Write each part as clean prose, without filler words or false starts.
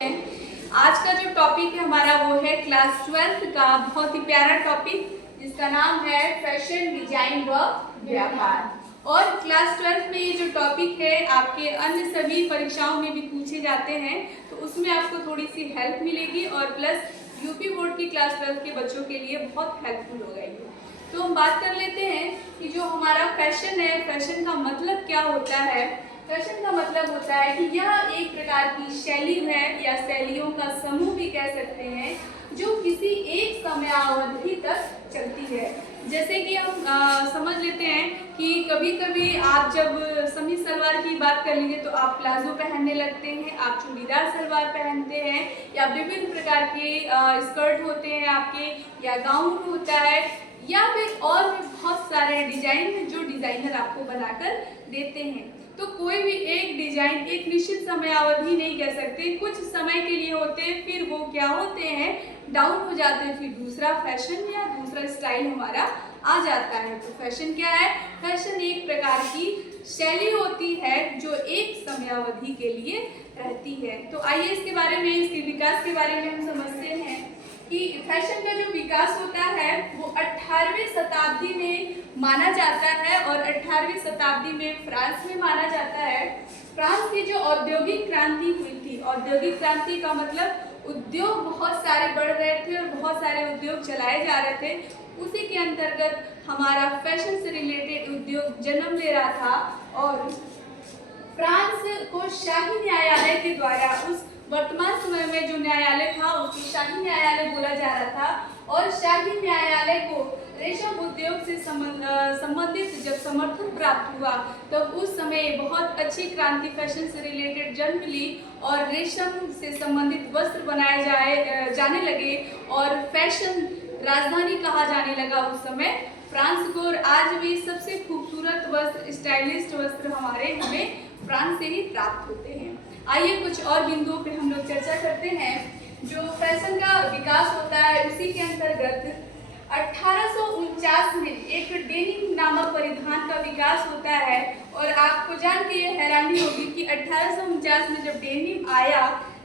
आज का जो टॉपिक है हमारा वो है क्लास 12th का बहुत ही प्यारा टॉपिक जिसका नाम है फैशन डिजाइन व व्यापार। और क्लास 12th में ये जो टॉपिक है आपके अन्य सभी परीक्षाओं में भी पूछे जाते हैं, तो उसमें आपको थोड़ी सी हेल्प मिलेगी और प्लस यूपी बोर्ड की क्लास 12th के बच्चों के लिए बहुत हेल्पफुल होगा ये। तो हम बात कर लेते हैं कि जो हमारा फैशन है, फैशन का मतलब क्या होता है। फैशन का मतलब होता है कि यह एक प्रकार की शैली है या शैलियों का समूह भी कह सकते हैं जो किसी एक समयावधि तक चलती है। जैसे कि हम समझ लेते हैं कि कभी कभी आप जब समीज सलवार की बात कर लीजिए तो आप प्लाजो पहनने लगते हैं, आप चूड़ीदार सलवार पहनते हैं या विभिन्न प्रकार के स्कर्ट होते हैं आपके, या गाउन होता है, या फिर और भी बहुत सारे डिजाइन जो डिजाइनर आपको बनाकर देते हैं। तो कोई भी एक डिजाइन एक निश्चित समयावधि नहीं कह सकते, कुछ समय के लिए होते हैं, फिर वो क्या होते हैं, डाउन हो जाते हैं, फिर दूसरा फैशन या दूसरा स्टाइल हमारा आ जाता है। तो फैशन क्या है? फैशन एक प्रकार की शैली होती है जो एक समयावधि के लिए रहती है। तो आइए इसके बारे में, इसके विकास के बारे में हम समझते हैं कि फैशन का जो विकास होता है वो 18वीं शताब्दी में माना जाता है और 18वीं शताब्दी में फ्रांस में माना जाता है। फ्रांस की जो औद्योगिक क्रांति हुई थी, औद्योगिक क्रांति का मतलब उद्योग बहुत सारे बढ़ रहे थे और बहुत सारे उद्योग चलाए जा रहे थे, उसी के अंतर्गत हमारा फैशन से रिलेटेड उद्योग जन्म ले रहा था। और फ्रांस को शाही न्यायालय के द्वारा, उस वर्तमान समय में जो न्यायालय था उसको शाही न्यायालय बोला जा रहा था, और शाही न्यायालय को रेशम उद्योग से संबंधित जब समर्थन प्राप्त हुआ तब तो उस समय बहुत अच्छी क्रांति फैशन से रिलेटेड जन्म ली और रेशम से संबंधित वस्त्र बनाए जाने लगे और फैशन राजधानी कहा जाने लगा उस समय फ्रांस को। और आज भी सबसे खूबसूरत वस्त्र, स्टाइलिस्ट वस्त्र हमें फ्रांस से ही प्राप्त होते हैं। आइए कुछ और बिंदुओं पे हम लोग चर्चा करते हैं। जो फैशन का विकास होता है उसी के अंतर्गत 1849 में एक डेनिम नामक परिधान का विकास होता है। और आपको जान के ये हैरानी होगी कि 1849 में जब डेनिम आया,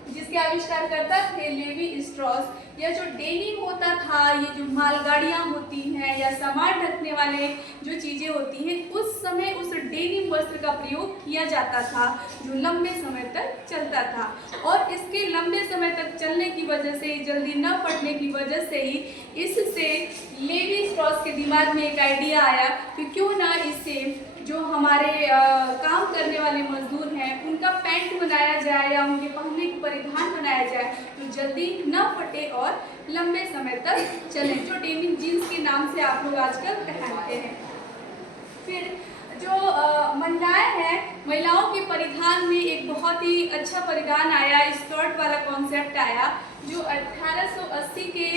जिसके आविष्कारकर्ता थे लेवी स्ट्रॉस, यह जो डेनिम होता था, ये जो मालगाड़ियाँ होती हैं या सामान ढकने वाले जो चीज़ें होती हैं, उस समय उस डेनिम वस्त्र का प्रयोग किया जाता था जो लंबे समय तक चलता था। और इसके लंबे समय तक चलने की वजह से, जल्दी न फटने की वजह से ही इससे लेवी स्ट्रॉस के दिमाग में एक आइडिया आया कि क्यों ना इससे जो हमारे काम करने वाले मजदूर हैं उनका पैंट बनाया जाए या उनके पहनने की परिधान बनाया जाए तो जल्दी न फटे और लंबे समय तक चले, जो डेनिम जीन्स के नाम से आप लोग आजकल पहनते हैं। फिर जो महिलाएं हैं, महिलाओं के परिधान में एक बहुत ही अच्छा परिधान आया, स्कर्ट वाला कॉन्सेप्ट आया जो 1880 के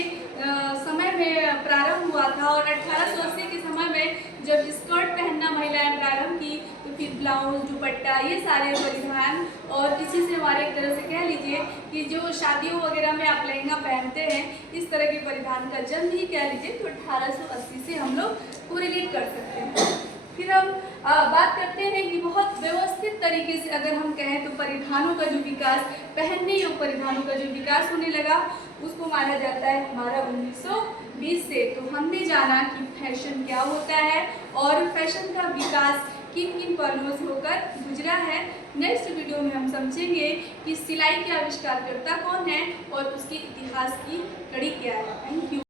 समय में प्रारंभ हुआ था। और 1880 के समय में जब स्कर्ट पहनना महिलाएं प्रारंभ की तो फिर ब्लाउज, दुपट्टा, ये सारे परिधान, और इसी से हमारे एक तरह से कह लीजिए कि जो शादियों वगैरह में आप लहंगा पहनते हैं, इस तरह के परिधान का जन्म ही कह लीजिए तो 1880 से हम लोग कोरिलेट कर सकते हैं। फिर हम बात करते हैं कि बहुत व्यवस्थित तरीके से अगर हम कहें तो परिधानों का जो विकास, पहनने योग्य परिधानों का जो विकास होने लगा, उसको माना जाता है हमारा 1920 से। तो हमने जाना कि फैशन क्या होता है और फैशन का विकास किन किन पहलुओं से होकर गुजरा है। नेक्स्ट वीडियो में हम समझेंगे कि सिलाई के आविष्कारकर्ता कौन है और उसके इतिहास की कड़ी क्या है। Thank you.